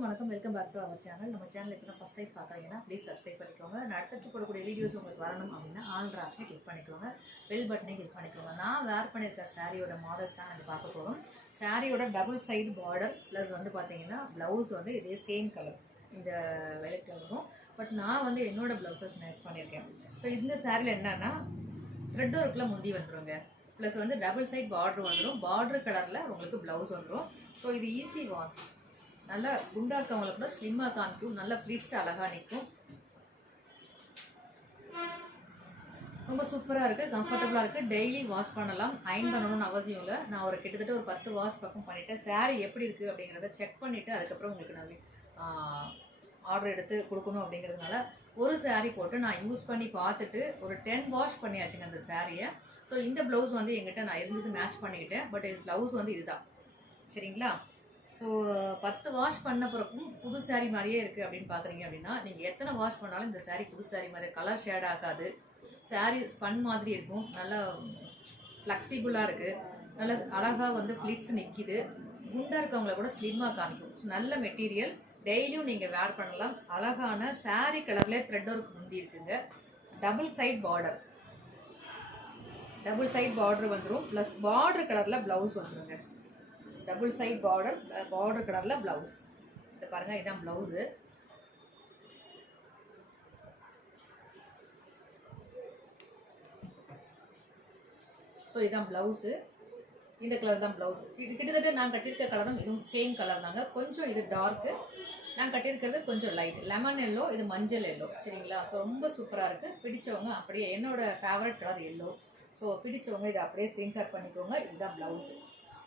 எல்லாருக்கும் வணக்கம். Welcome back to our channel. நம்ம சேனல் இப்போ ஃபஸ்ட் டைம் பார்க்குறீங்கன்னா ப்ளீஸ் சப்ஸ்கிரைப் பண்ணிக்கோங்க. நான் அடுத்தடுத்து போடக்கூடிய வீடியோஸ் உங்களுக்கு வரணும் அப்படின்னா ஆல்ரெடி ஆப்ஷனை கிளிக் பண்ணிக்கோங்க. பெல் பட்டனை கிளிக் பண்ணிக்கோங்க. நான் வேர் பண்ணியிருக்க சாரியோட மாடல்ஸ் தான் நம்ம பார்க்க போகிறோம். சாரியோட டபுள் சைடு பார்டர் ப்ளஸ் வந்து பார்த்தீங்கன்னா ப்ளவுஸ் வந்து இதே சேம் கலர் இந்த விலைக்கு வரும். பட் நான் வந்து என்னோட ப்ளவுஸஸ் மேட்ச் பண்ணியிருக்கேன். ஸோ இந்த சாரியில் என்னன்னா த்ரெட் ஒர்க்கில் முந்தி வந்துடுங்க. ப்ளஸ் வந்து டபுள் சைட் பார்டர் வந்துடும். பார்டர் கலரில் உங்களுக்கு ப்ளவுஸ் வந்துடும். ஸோ இது ஈஸி வாஷ், நல்லா குண்டா இருக்கவங்களை கூட ஸ்லிம்மாக காமிக்கும். நல்ல ஃப்ளீட்ஸ் அழகாக நிற்கும். ரொம்ப சூப்பராக இருக்குது, கம்ஃபர்டபுளாக இருக்குது. டெய்லி வாஷ் பண்ணலாம், அயன் பண்ணணும்னு அவசியம் இல்லை. நான் கிட்டத்தட்ட ஒரு 10 வாஷ் பக்கம் பண்ணிவிட்டேன். சாரீ எப்படி இருக்குது அப்படிங்கிறத செக் பண்ணிவிட்டு அதுக்கப்புறம் உங்களுக்கு நான் ஆர்டர் எடுத்து கொடுக்கணும் அப்படிங்கிறதுனால ஒரு சாரீ போட்டு நான் யூஸ் பண்ணி பார்த்துட்டு ஒரு 10 வாஷ் பண்ணியாச்சுங்க அந்த சாரியை. ஸோ இந்த ப்ளவுஸ் வந்து எங்கிட்ட நான் இருந்தது மேட்ச் பண்ணிக்கிட்டேன். பட் இது ப்ளவுஸ் வந்து இதுதான், சரிங்களா? ஸோ 10 வாஷ் பண்ண பிறக்கும் புது சாரீ மாதிரியே இருக்குது அப்படின்னு பார்க்குறீங்க அப்படின்னா நீங்கள் எத்தனை வாஷ் பண்ணாலும் இந்த சாரீ புது சாரீ மாதிரி கலர் ஷேட் ஆகாது. சாரீ ஸ்பன் மாதிரி இருக்கும், நல்லா ஃப்ளெக்சிபிளாக இருக்குது, நல்லா அழகாக வந்து ஃப்ளீட்ஸ் நிற்கிது. குண்டாக இருக்கவங்கள கூட ஸ்லிம்மாக காமிக்கும். ஸோ நல்ல மெட்டீரியல், டெய்லியும் நீங்கள் வேர் பண்ணலாம். அழகான சாரீ கலர்லேயே த்ரெட் ஒர்க் முந்தி இருக்குங்க. டபுள் சைட் பார்டர் வந்துடும். ப்ளஸ் பார்டர் கலரில் ப்ளவுஸ் வந்துடுங்க. டபுள் சைட் பார்டர் கலரில் ப்ளவுஸ். இதை பாருங்கள், இதுதான் ப்ளவுஸு. ஸோ இதுதான் ப்ளவுஸு. இந்த கலர் தான் ப்ளவுஸ். கிட்டத்தட்ட நான் கட்டியிருக்க கலரும் இதுவும் சேம் கலர் தாங்க. கொஞ்சம் இது டார்க்கு, நான் கட்டியிருக்கிறது கொஞ்சம் லைட் லெமன் எல்லோ, இது மஞ்சள் எல்லோ, சரிங்களா? ஸோ ரொம்ப சூப்பராக இருக்குது. பிடிச்சவங்க அப்படியே, என்னோட ஃபேவரட் கலர் எல்லோ. ஸோ பிடிச்சவங்க இதை அப்படியே ஸ்க்ரீன்ஷாட் பண்ணிக்கோங்க. இதுதான் ப்ளவுஸு.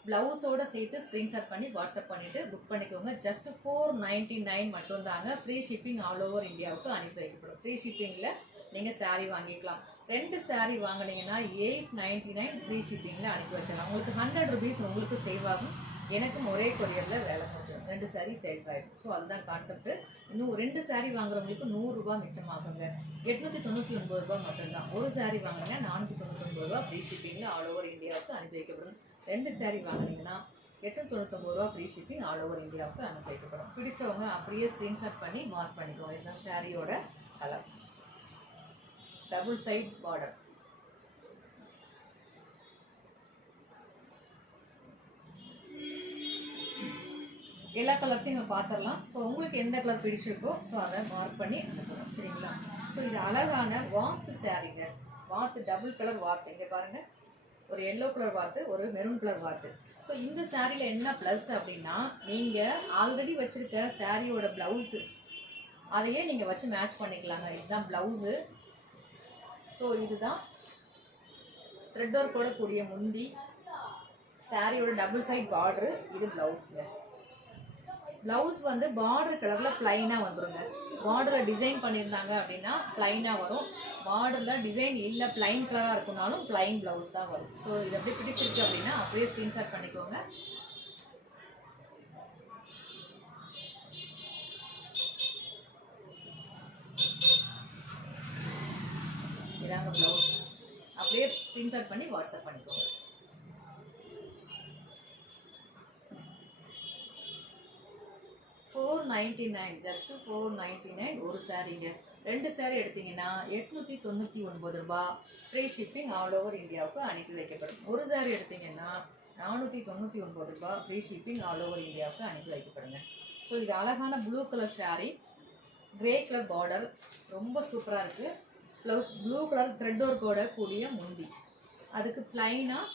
ப்ளவுஸோடு சேர்த்து ஸ்க்ரீன்ஷாட் பண்ணி வாட்ஸ்அப் பண்ணிவிட்டு புக் பண்ணிக்கோங்க. ஜஸ்ட் 499 மட்டும்தாங்க. ஃப்ரீ ஷிப்பிங் ஆல் ஓவர் இந்தியாவுக்கு அனுப்பி வைக்கப்படும். ஃப்ரீ ஷிப்பிங்கில் நீங்கள் சாரீ வாங்கிக்கலாம். 2 சாரீ வாங்கினீங்கன்னா 899 ஃப்ரீ ஷிப்பிங்கில் அனுப்பி வச்சிடலாம். உங்களுக்கு 100 rupees உங்களுக்கு சேவ் ஆகும். எனக்கும் ஒரே கொரியரில் வேலை முடிஞ்சிடும். 2 சாரீ சேல்ஸ் ஆகிடும். ஸோ அதுதான் கான்செப்ட்டு. இன்னும் 2 சாரீ வாங்குறவங்களுக்கு 100 ரூபா மிச்சமாகுங்க. 899 ரூபா மட்டும்தான். ஒரு சாரீ வாங்கினீங்கன்னா 499 ரூபா ஃப்ரீ ஷிப்பிங்கில் ஆல் ஓவர் இந்தியாவுக்கு அனுப்பி வைக்கப்படும். 2 சாரீ வாங்கினீங்கன்னா 899 ரூபா ஃப்ரீ ஷிப்பிங் ஆல் ஓவர் இந்தியாவுக்கு அனுப்பி வைக்கப்படும். பிடிச்சவங்க அப்படியே ஸ்க்ரீன்ஷாட் பண்ணி மார்க் பண்ணிக்கோங்க. இதுதான் சாரியோட கலர். Double side border. எல்லா கலர்ஸையும் நம்ம பார்த்துடலாம். ஸோ உங்களுக்கு எந்த கலர் பிடிச்சிருக்கோ ஸோ அதை மார்க் பண்ணி அனுப்பணும், சரிங்களா? ஸோ இது அழகான வாத்து சாரீங்க. வாத்து டபுள் கலர் வாத்து. இங்கே பாருங்கள், ஒரு எல்லோ கலர் வாத்து, ஒரு மெரூன் கலர் வாத்து. ஸோ இந்த சாரியில் என்ன ப்ளஸ் அப்படின்னா, நீங்கள் ஆல்ரெடி வச்சுருக்க சாரியோட ப்ளவுஸு அதையே நீங்கள் வச்சு மேட்ச் பண்ணிக்கலாங்க. இதுதான் ப்ளவுஸு. ஸோ இதுதான் த்ரெட் ஒர்க்கோட கூடிய முந்தி, சாரியோட டபுள் சைட் பார்டரு, இது ப்ளவுஸுங்க. ப்ளவுஸ் வந்து பார்டர் கலரில் ப்ளைனாக வந்துடுங்க. பார்டரில் டிசைன் பண்ணியிருந்தாங்க அப்படின்னா ப்ளைனாக வரும். பார்டரில் டிசைன் இல்லை, ப்ளைன் கலராக இருக்குனாலும் ப்ளைன் ப்ளவுஸ் தான் வரும். ஸோ இது அப்படியே பிடிச்சிருக்கு அப்படின்னா அப்படியே ஸ்க்ரீன்ஷாட் பண்ணிக்கோங்க. இதாங்க ப்ளவுஸ். அப்படியே ஸ்க்ரீன்ஷாட் பண்ணி வாட்ஸ்அப் பண்ணிக்கோங்க. $499, ஜஸ்ட் $499 ஒரு சாரீங்க. 2 சாரீ எடுத்தீங்கன்னா 899 ரூபா ஃப்ரீ ஷிப்பிங் ஆல் ஓவர் இந்தியாவுக்கு அனுப்பி வைக்கப்படும். ஒரு சாரீ எடுத்தீங்கன்னா 499 ரூபா ஃப்ரீ ஷிப்பிங் ஆல் ஓவர் இந்தியாவுக்கு அனுப்பி வைக்கப்படுங்க. ஸோ இது அழகான blue colour sari, grey colour border, ரொம்ப சூப்பராக இருக்குது. ப்ளவுஸ் ப்ளூ கலர் த்ரெட் ஒர்க்கோட கூடிய முந்தி, அதுக்கு ப்ளைனாக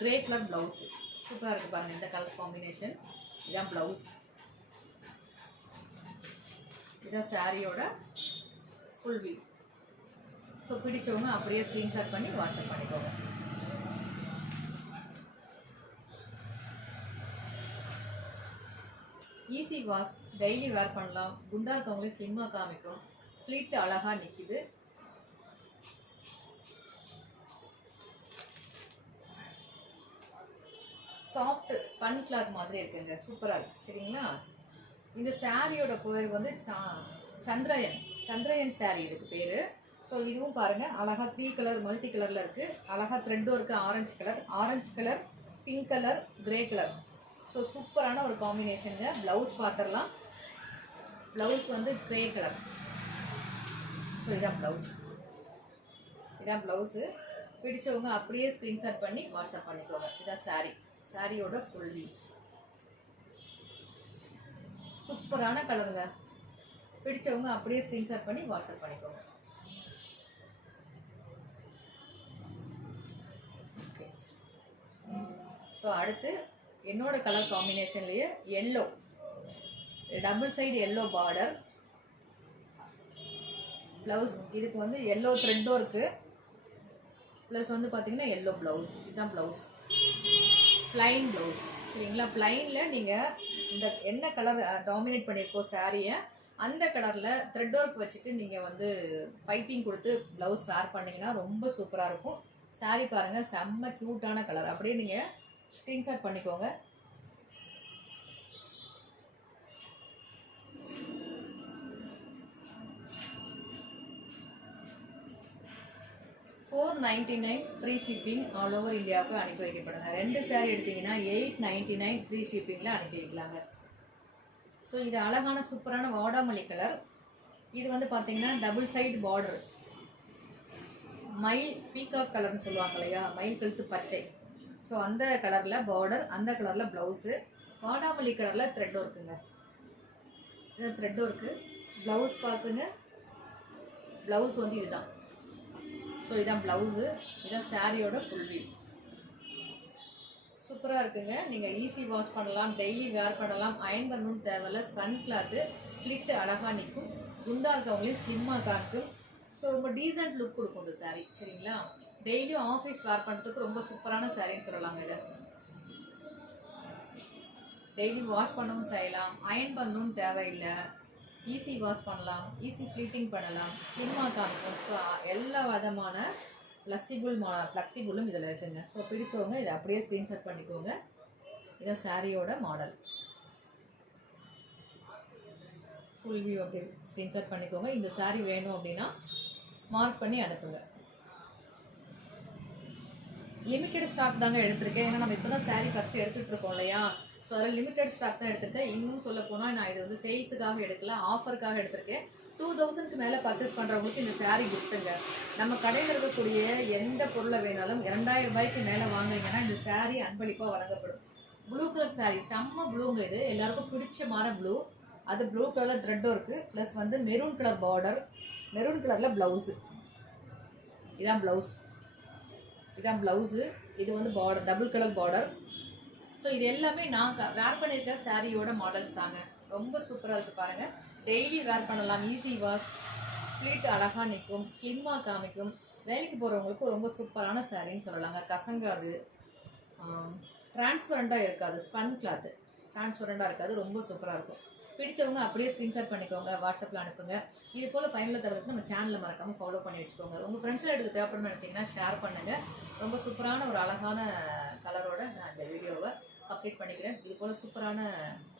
கிரே கலர் ப்ளவுஸு. சூப்பராக இருக்குது பாருங்கள் இந்த கலர் காம்பினேஷன். இதுதான் ப்ளவுஸ். இதுதான் சாரியோட ஃபுல் வியூ. ஸோ பிடிச்சவங்க அப்படியே ஸ்க்ரீன்ஷாட் பண்ணி வாட்ஸ்அப் பண்ணிக்கோங்க. ஈஸி வாஷ், டெய்லி வேர் பண்ணலாம். குண்டா இருக்கவங்களே ஸ்லிம்மாக காமிக்கும். ஃப்ளீட் அழகாக நிற்கிது. சாஃப்ட் ஸ்பன் கிளாத் மாதிரி இருக்குங்க. சூப்பராக இருக்குது, சரிங்களா? இந்த சாரியோட பேர் வந்து சந்திரயன் சாரீ இதுக்கு பேர். ஸோ இதுவும் பாருங்கள் அழகாக 3 கலர் மல்டி கலரில் இருக்குது. அழகாக thread work orange colour, pink colour, grey colour. So சூப்பரான ஒரு காம்பினேஷனுங்க. ப்ளவுஸ் பார்த்துடலாம். ப்ளவுஸ் வந்து க்ரே கலர். ஸோ இதான் ப்ளவுஸ். இதான் ப்ளவுஸு. பிடிச்சவங்க அப்படியே ஸ்க்ரீன்ஷாட் பண்ணி வாட்ஸ்அப் பண்ணிக்கோங்க. இதான் சாரீ. சாரியோட ஃபுல் வியூ. சூப்பரான கலருங்க. பிடிச்சவங்க அப்படியே ஸ்க்ரீன்ஷாட் பண்ணி வாட்ஸ்அப் பண்ணிக்கோங்க. ஓகே. ஸோ அடுத்து என்னோட கலர் காம்பினேஷன்லேயே yellow, double side yellow border blouse. இதுக்கு வந்து எல்லோ த்ரெட்டும் இருக்குது, ப்ளஸ் வந்து பார்த்தீங்கன்னா எல்லோ ப்ளவுஸ். இதுதான் ப்ளவுஸ், ப்ளைன் ப்ளவுஸ். சரிங்களா? ப்ளைனில் நீங்கள் இந்த என்ன கலர் டாமினேட் பண்ணியிருக்கோம் சாரியை, அந்த கலரில் த்ரெட் ஒர்க் வச்சுட்டு நீங்கள் வந்து பைப்பிங் கொடுத்து ப்ளவுஸ் வேர் பண்ணிங்கன்னா ரொம்ப சூப்பராக இருக்கும். சாரீ பாருங்கள், செம்ம க்யூட்டான கலர். அப்படியே நீங்கள் ஸ்க்ரீன்ஷாட் பண்ணிக்கோங்க. $499 ஃப்ரீ ஷிப்பிங் ஆல் ஓவர் இந்தியாவுக்கு அனுப்பி வைக்கப்படுங்க. 2 சாரீ எடுத்தீங்கன்னா $899 ஃப்ரீ ஷிப்பிங்கில் அனுப்பி வைக்கலாங்க. ஸோ இது அழகான சூப்பரான வாடாமல்லி கலர். இது வந்து பார்த்தீங்கன்னா டபுள் சைடு பார்டர், மயில் பீகாக் கலர்னு சொல்லுவாங்க இல்லையா, மயில் கழுத்து பச்சை. ஸோ அந்த கலரில் பார்டர், அந்த கலரில் ப்ளவுஸு. வாடாமல்லி கலரில் த்ரெட் ஒர்க்குங்க. இது த்ரெட் ஒர்க்கு. ப்ளவுஸ் பார்க்குங்க. ப்ளவுஸ் வந்து இதுதான். ஸோ இதான் ப்ளவுஸு. இதான் சாரியோட ஃபுல் வியூ. சூப்பராக இருக்குங்க. நீங்கள் ஈஸி வாஷ் பண்ணலாம், டெய்லி வேர் பண்ணலாம், அயன் பண்ணணும்னு தேவையில்ல. ஸ்பன் கிளாத்து, ஃப்ளிட் அழகாக நிற்கும், குண்டாக இருக்கவங்களையும் ஸ்லிம்மாக காட்டும். ஸோ ரொம்ப டீசென்ட் லுக் கொடுக்கும் இந்த சாரீ. சரிங்களா? டெய்லியும் ஆஃபீஸ் வேர் பண்ணுறதுக்கு ரொம்ப சூப்பரான சாரின்னு சொல்லலாங்க. இதை டெய்லி வாஷ் பண்ணவும் செய்யலாம், அயன் பண்ணணும்னு தேவையில்லை, ஈஸி வாஷ் பண்ணலாம், ஈஸி ஃப்ளீட்டிங் பண்ணலாம், ஸ்லிம்மாக காமிக்கும். ஸோ எல்லா விதமான ஃப்ளெக்சிபிளும் இதில் இருக்குங்க. ஸோ பிடிச்சவங்க இதை அப்படியே ஸ்க்ரீன்ஷாட் பண்ணிக்கோங்க. இதான் சாரியோட மாடல். ஃபுல் வியூ அப்படியே ஸ்க்ரீன்ஷாட் பண்ணிக்கோங்க. இந்த சாரீ வேணும் அப்படின்னா மார்க் பண்ணி அனுப்புங்க. லிமிட்டட் ஸ்டாக் தாங்க எடுத்திருக்கேன். ஏன்னா நம்ம இப்போ தான் சாரீ ஃபஸ்ட்டு எடுத்துகிட்டு இருக்கோம் இல்லையா. ஸோ அதில் லிமிட்டட் ஸ்டாக் தான் எடுத்திருக்கேன். இன்னும் சொல்ல போனால் நான் இது வந்து சேல்ஸுக்காக எடுக்கல, ஆஃபருக்காக எடுத்திருக்கேன். 2000க்கு மேலே பர்ச்சேஸ் பண்ணுறவங்களுக்கு இந்த சாரீ கிஃப்ட்டுங்க. நம்ம கடையில் இருக்கக்கூடிய எந்த பொருளை வேணாலும் 2000 ரூபாய்க்கு மேலே வாங்குறீங்கன்னா இந்த சாரீ அன்பளிப்பாக வழங்கப்படும். ப்ளூ கலர் சாரீ, செம்ம ப்ளூங்க. இது எல்லாருக்கும் பிடிச்சமான ப்ளூ. அது ப்ளூ கலரில் த்ரெட்டும் இருக்குது, ப்ளஸ் வந்து மெரூன் கலர் பார்டர், மெரூன் கலரில் ப்ளவுஸு. இதான் ப்ளவுஸ். இதான் ப்ளவுஸு. இது வந்து border, double colour border. So இது எல்லாமே நான் வேர் பண்ணியிருக்க சாரியோட மாடல்ஸ் தாங்க. ரொம்ப சூப்பராக இருக்குது பாருங்கள். டெய்லி வேர் பண்ணலாம், ஈஸி வாஷ், ஃப்ளீட் அழகாக நிற்கும், ஸ்லிம்மாக காமிக்கும். வேலைக்கு போகிறவங்களுக்கு ரொம்ப சூப்பரான சாரின்னு சொல்லலாங்க. கசங்காது, டிரான்ஸ்பரண்ட்டாக இருக்காது, ஸ்பன் கிளாத்து டிரான்ஸ்பரண்ட்டாக இருக்காது, ரொம்ப சூப்பராக இருக்கும். பிடிச்சவங்க அப்படியே ஸ்க்ரீன்ஷாட் பண்ணிக்கோங்க, வாட்ஸ்அப்பில் அனுப்புங்க. இது போல் பயனுள்ள தகவலுக்கு நம்ம சேனலில் மறக்காமல் ஃபாலோ பண்ணி வச்சுக்கோங்க. உங்கள் ஃப்ரெண்ட்ஸில் எடுக்க தேவைப்படுன்னு நினச்சிங்கன்னா ஷேர் பண்ணுங்கள். ரொம்ப சூப்பரான ஒரு அழகான கலரோட நான் இந்த வீடியோவை கம்ப்ளீட் பண்ணிக்கிறேன். இது போல் சூப்பரான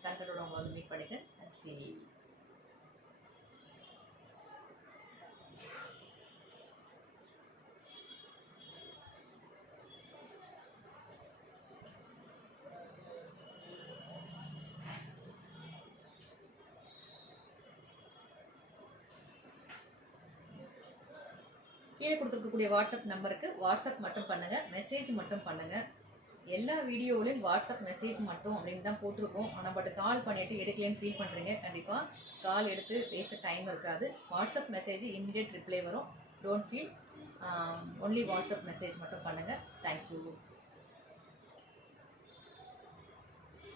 கண்டென்ட்டோட உங்களை வந்து மீட் பண்ணிக்கிறேன். நன்றி. கீழே கொடுத்துருக்கக்கூடிய வாட்ஸ்அப் நம்பருக்கு வாட்ஸ்அப் மட்டும் பண்ணுங்கள், மெசேஜ் மட்டும் பண்ணுங்கள். எல்லா வீடியோவிலையும் வாட்ஸ்அப் மெசேஜ் மட்டும் அப்படின்னு தான் போட்டிருக்கோம். ஆனால் பட் கால் பண்ணிவிட்டு எடுக்கலேன்னு ஃபீல் பண்ணுறீங்க. கண்டிப்பாக கால் எடுத்து பேச டைம் இருக்காது. வாட்ஸ்அப் மெசேஜ் இம்மிடியேட் ரிப்ளை வரும். Don't feel. Only WhatsApp message மட்டும் பண்ணுங்கள். தேங்க்யூ.